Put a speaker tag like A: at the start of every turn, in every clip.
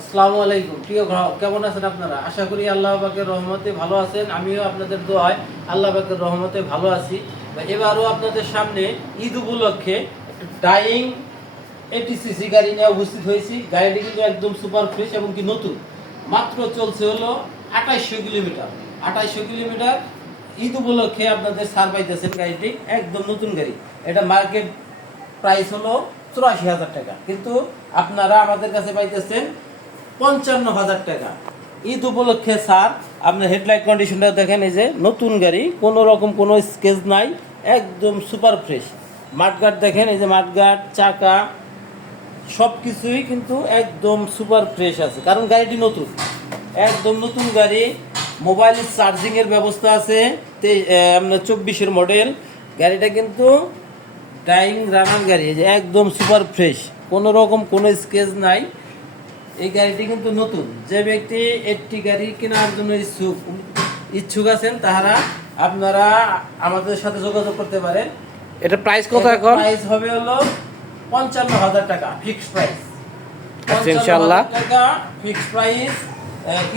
A: আসসালামু আলাইকুম। প্রিয় গ্রাহক, কেমন আছেন আপনারা? আশা করি আল্লাহ পাকের রহমতে ভালো আছেন। আমিও আপনাদের দোয়ায় আল্লাহ পাকের রহমতে ভালো আছি। এবারও আপনাদের সামনে ঈদ উপলক্ষে ডাইং এটিসিসি গাড়ি নিয়ে উপস্থিত হয়েছি। গাড়িটি কিন্তু একদম সুপার ফ্রেশ এবং কি নতুন। মাত্র চলছে হলো আঠাইশশো কিলোমিটার। আঠাইশশো কিলোমিটার ঈদ উপলক্ষে আপনাদের সার পাইতেছেন গাড়িটি। একদম নতুন গাড়ি। এটা মার্কেট প্রাইস হলো চুরাশি হাজার টাকা। কিন্তু আপনারা আমাদের কাছে পাইতেছেন পঞ্চান্ন হাজার টাকা। ঈদ উপলক্ষে, স্যার, আপনার হেডলাইট কন্ডিশনটা দেখেন, এই যে নতুন গাড়ি, কোনো রকম কোনো স্কেচ নাই, একদম সুপার ফ্রেশ। মাঠগাট দেখেন, এই যে মাঠগাট চাকা সব কিছুই কিন্তু একদম সুপার ফ্রেশ আছে। কারণ গাড়িটি নতুন। একদম নতুন গাড়ি মোবাইল চার্জিংয়ের ব্যবস্থা আছে আপনার চব্বিশের মডেল। গাড়িটা কিন্তু ডাইং রানার গাড়ি এই যে একদম সুপার ফ্রেশ কোনো রকম কোনো স্কেচ নাই। এই গাড়িটি কিন্তু নতুন। যে ব্যক্তি একটি গাড়ি কেনার জন্য ইচ্ছুক ইচ্ছুক আছেন তাহারা আপনারা আমাদের সাথে যোগাযোগ করতে পারেন।
B: এটা প্রাইস কত এখন?
A: প্রাইস হবে হলো পঞ্চান্ন হাজার টাকা ফিক্সড প্রাইস
B: আচ্ছা, ইনশাআল্লাহ।
A: টাকা ফিক্সড প্রাইস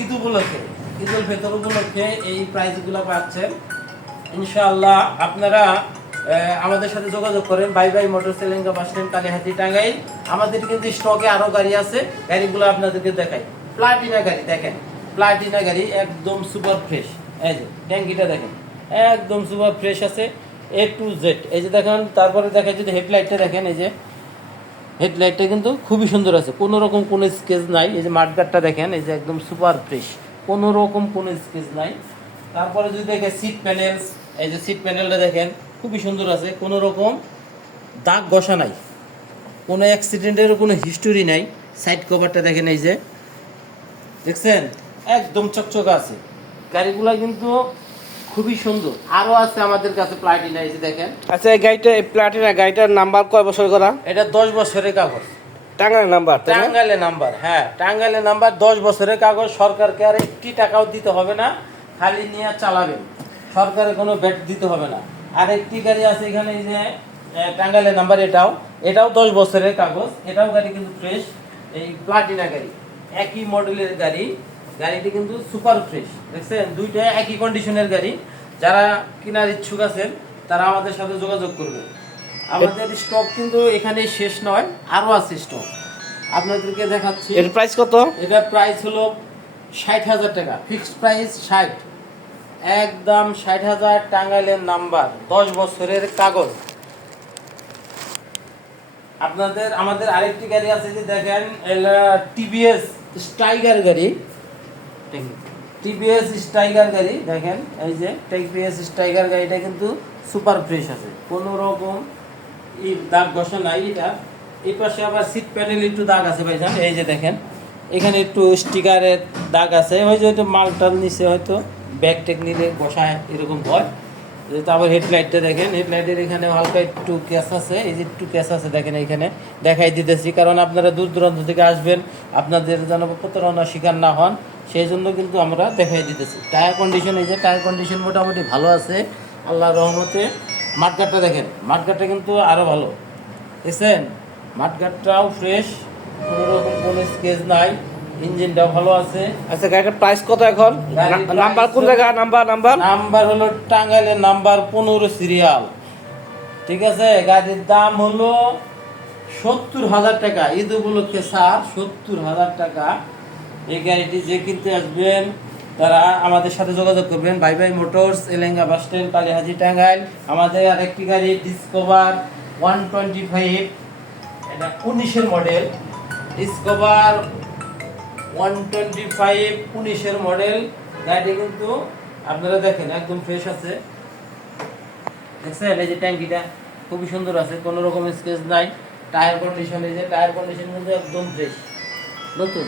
A: ঈদ উপলক্ষে ঈদ উল ফিতর উপলক্ষে এই প্রাইসগুলো পাচ্ছেন। ইনশাআল্লাহ আপনারা আমাদের সাথে যোগাযোগ করেন। বাই বাই মোটর সেলেঙ্গা বাস স্ট্যান্ড, কালীহাতি টাঙ্গাইল। আমাদের কিন্তু স্টকে আরও গাড়ি আছে। গাড়িগুলো আপনাদেরকে দেখাই। প্লাটিনা গাড়ি, দেখেন। প্লাটিনা গাড়ি একদম সুপার ফ্রেশ। এই যে, ট্যাঙ্কিটা দেখেন। একদম সুপার ফ্রেশ আছে এ টু জেড এই যে দেখেন, তারপরে দেখেন, যদি হেডলাইটটা দেখেন, এই যে, হেডলাইটটা কিন্তু খুবই সুন্দর আছে। কোনো রকম কোনো স্কেচ নাই। এই যে মাঠগাটটা দেখেন, এই যে একদম সুপার ফ্রেশ। কোনো রকম কোনো স্কেচ নাই। তারপরে যদি দেখেন, সিট প্যানেল এই যে সিট প্যানেলটা দেখেন খুবই সুন্দর আছে কোনো রকম দাগ ঘষা নাই। কোনো অ্যাক্সিডেন্টের কোনো হিস্টোরি নাই। সাইড কভারটা দেখেন এই যে। দেখছেন? একদম চকচকা আছে। গাড়িগুলো কিন্তু খুবই সুন্দর। আরও আছে আমাদের কাছে প্লাটিনা এই যে দেখেন।
B: আচ্ছা এই গাড়িটা প্লাটিনা গাড়িটার নাম্বার কয় বছর করা?
A: এটা দশ বছরের কাগজ।
B: টাঙ্গাইল নাম্বার তাই না?
A: টাঙ্গাইলে নাম্বার হ্যাঁ। টাঙ্গাইলে নাম্বার দশ বছরের কাগজ। সরকারকে আর একটি টাকাও দিতে হবে না। খালি নিয়ে চালাবেন। সরকারের কোনো ব্যাট দিতে হবে না। আর একটি গাড়ি আছে এখানে এই যে আহ, টাঙ্গাইলের নাম্বার এটাও। এটাও দশ বছরের কাগজ এটাও গাড়ি কিন্তু ফ্রেশ এই প্লাটিনা গাড়ি। একই মডেলের গাড়ি গাড়িটি কিন্তু সুপার ফ্রেশ দেখছেন? দুইটা একই কন্ডিশনের গাড়ি। যারা কেনার ইচ্ছুক আছেন তারা আমাদের সাথে যোগাযোগ করবে। আমাদের স্টক কিন্তু এখানে শেষ নয় আরও আছে স্টক আপনাদেরকে দেখাচ্ছি।
B: এর প্রাইস কত?
A: এটা প্রাইস হলো ষাট হাজার টাকা ফিক্সড প্রাইস ষাট। একদম ষাট হাজার টাঙ্গাইলের নাম্বার দশ বছরের কাগজ। আপনাদের আমাদের আরেকটি গাড়ি আছে যে দেখেন টিভিএস স্টাইগার গাড়ি। টিভিএস স্টাইগার গাড়ি দেখেন এই যে টিভিএস স্টাইগার গাড়িটা কিন্তু সুপার ফ্রেশ আছে। কোনো রকম ই দাগ ঘষা নাই এটা। এই পাশে আবার সিট প্যানেল একটু দাগ আছে ভাইজান এই যে দেখেন। এখানে একটু স্টিকারের দাগ আছে ওই যে হয়তো মালটাল নিচে হয়তো। ব্যাগ টেক নিলে বসায়, এরকম হয়। যে তারপর হেডলাইটটা দেখেন, হেডলাইটের এখানে হালকা একটু ক্যাশ আছে, এই যে একটু ক্যাশ আছে দেখেন এখানে দেখাই দিতেছি, কারণ আপনারা দূর দূরান্ত থেকে আসবেন, আপনাদের যেন প্রতারণার শিকার না হন, সেই জন্য কিন্তু আমরা দেখাই দিতেছি। টায়ার কন্ডিশন, এই যে টায়ার কন্ডিশন মোটামুটি ভালো আছে আল্লাহ রহমতে। মাঠগাটটা দেখেন মাঠগাটটা কিন্তু আরও ভালো। দেখছেন? মাঠগাটটাও ফ্রেশ কোনো রকম কোনো স্কেচ নাই। ইঞ্জিনটাও ভালো আছে।
B: আচ্ছা গাড়িটার প্রাইস কত এখন? নাম্বার কোন জায়গা? নাম্বার নাম্বার
A: নাম্বার হলো টাঙ্গাইলের নাম্বার পনেরো সিরিয়াল ঠিক আছে? গাড়ির দাম হলো সত্তর হাজার টাকা। ঈদ উপলক্ষে স্যার সত্তর হাজার টাকা। এই গাড়িটি যে কিনতে আসবেন তারা আমাদের সাথে যোগাযোগ করবেন। Bhai Bhai motors Elenga bus stand Kalihati Tangail. আমাদের আরেকটি গাড়ি ডিসকভার ওয়ান টোয়েন্টি ফাইভ। এটা উনিশের model Discover one twenty five উনিশের মডেল। গাড়িটি কিন্তু আপনারা দেখেন, একদম ফ্রেশ আছে। দেখছেন? এই যে ট্যাঙ্কিটা খুবই সুন্দর আছে, কোনো রকম স্কেচ নাই। টায়ার কন্ডিশন এই যে টায়ার কন্ডিশন কিন্তু একদম ফ্রেশ নতুন?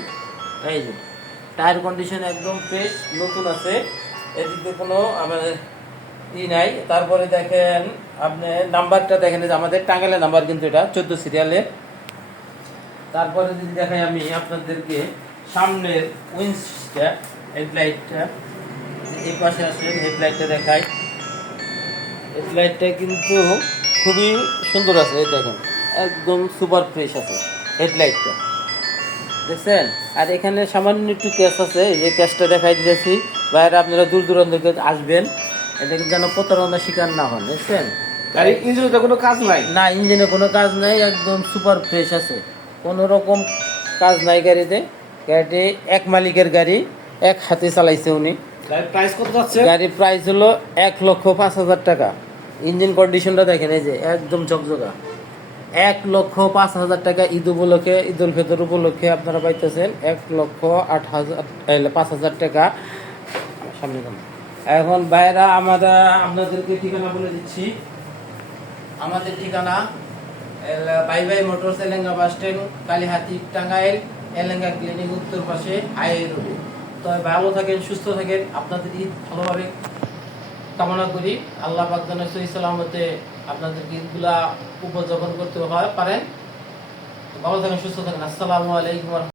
A: এই যে টায়ার কন্ডিশন একদম ফ্রেশ নতুন আছে। এদিকে কোনো আমাদের ই নাই। তারপরে দেখেন, আপনি নাম্বারটা দেখেন যে আমাদের টাঙ্গাইলের নাম্বার কিন্তু এটা, চোদ্দ সিরিয়ালের তারপরে যদি দেখাই আমি আপনাদেরকে সামনের উইন্সটা হেডলাইটটা এই পাশে আসলে হেডলাইটটা দেখাই। হেডলাইটটা কিন্তু খুবই সুন্দর আছে এই দেখেন একদম সুপার ফ্রেশ আছে হেডলাইটটা দেখছেন? আর এখানে সামান্য একটু ক্যাশ আছে এই যে ক্যাশটা দেখাই দিয়েছি বাইরে আপনারা দূর দূরান্ত থেকে আসবেন এটা যেন প্রতারণার শিকার না হন দেখছেন?
B: গাড়ির ইঞ্জিনে কোনো কাজ নাই।
A: না ইঞ্জিনে কোনো কাজ নাই একদম সুপার ফ্রেশ আছে। কোনো রকম কাজ নাই গাড়িতে। গাড়িটি এক মালিকের গাড়ি এক হাতে চালাইছে উনি।
B: প্রাইস কত যাচ্ছে?
A: গাড়ির প্রাইস হলো এক লক্ষ পাঁচ হাজার টাকা। ইঞ্জিন কন্ডিশনটা দেখেন এই যে একদম ঝকঝকা। এক লক্ষ পাঁচ হাজার টাকা ঈদ উপলক্ষে ঈদ উল ফিতর উপলক্ষে আপনারা পাইতেছেন এক লক্ষ আট হাজার পাঁচ হাজার টাকা। সামনে। এখন বাইরা আমরা আপনাদেরকে ঠিকানা বলে দিচ্ছি। আমাদের ঠিকানা Bhai Bhai motors Elenga bus stand Kalihati Tangail. Elenga clinic উত্তর পাশে আয়ে রোডে তবে ভালো থাকেন, সুস্থ থাকেন। আপনাদের ঈদ ভালোভাবে কামনা করি। আল্লাহ বাগদানের সহি আপনাদের ঈদগুলা উপযাপন করতে পারেন। ভালো থাকেন, সুস্থ থাকেন। আসসালামু আলাইকুম